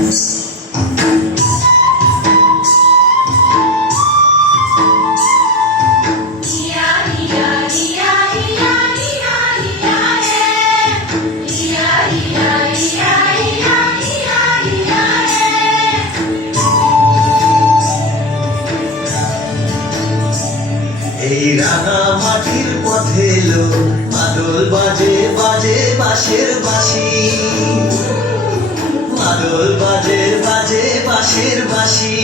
এই রাঙা মাটির পথে এলো মাদল বাজে বাজে বাঁশের বাঁশি, মাদল বাজে বাজে বাঁশের বাঁশি।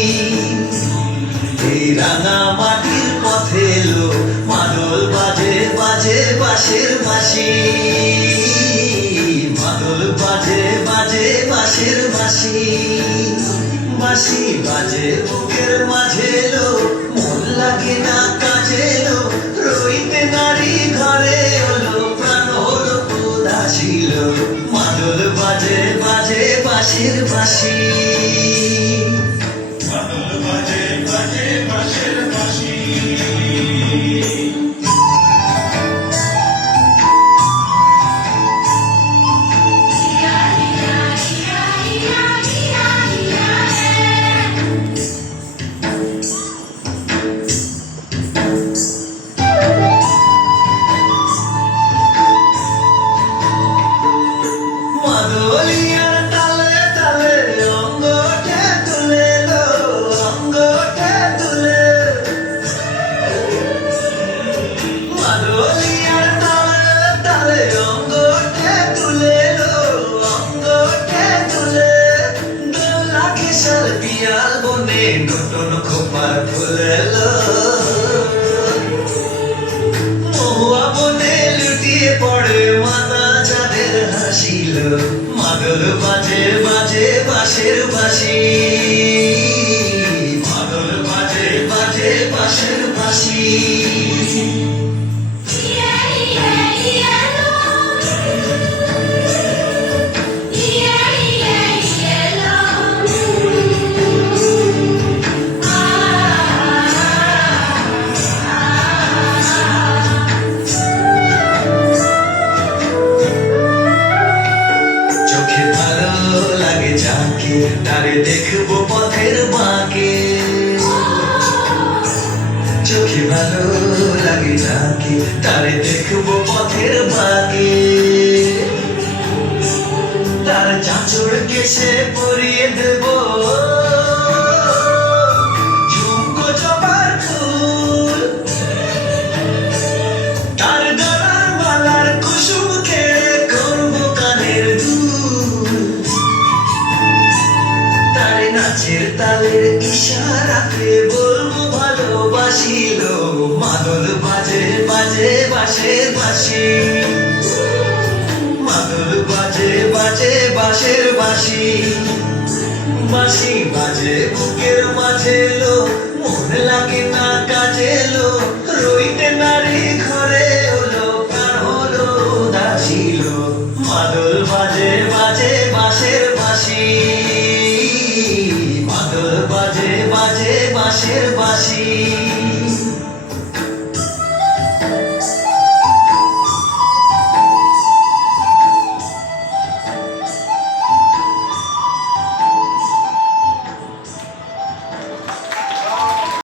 এই রাঙা মাটির পথে এলো মাদল বাজে বাজে বাঁশের বাঁশি, মাদল বাজে বাজে বাঁশের বাঁশি। বাঁশি বাজে বুকের মাঝে এলো, মন লাগে না কাজে এলো, রইতে নারী ঘরে হলো, প্রাণ হলো উদাসীল। মাদল বাজে বাজে বাঁশের বাঁশি, মাদল বাজে বাজে বাঁশের বাঁশি। মাদলিয়ার তালে তালে অঙ্গ ওঠে তুলে লো, অঙ্গ ওঠে তুলে। মাদলিয়ার তালে তালে অঙ্গ ওঠে তুলে লো, অঙ্গ ওঠে তুলে। দোল লাগে সার পিয়াল বনে নতুন খোপার ফুলে লো, মহুয়া বনে লুটিয়ে পড়ে মাতা চাঁদের হাসিল। মাদল বাজে বাজে বাঁশের বাঁশি, মাদল বাজে বাজে বাঁশের বাঁশি। চোখে ভালো লাগে যাকে তারে দেখবো পথের বাঁকে, চোখে ভালো লাগে যাকে তারে দেখবো পথের বাঁকে। তার চাঁচড় কেশে পরিয়ে দেবো ঝুমকো জবার ফুল, তার গলার মালার কুসুম খেয়ে করবো কানের দুল। তার নাচের তালের ইশারাতে বলবো ভালোবাসিল। মাদল বাজে বাজে বাঁশের বাঁশি, মাদল বাজে বাজে বাঁশের বাঁশি। বাঁশি বাজে বুকের মাঝে এলো, মন লাগে না কাজে এলো, রইতে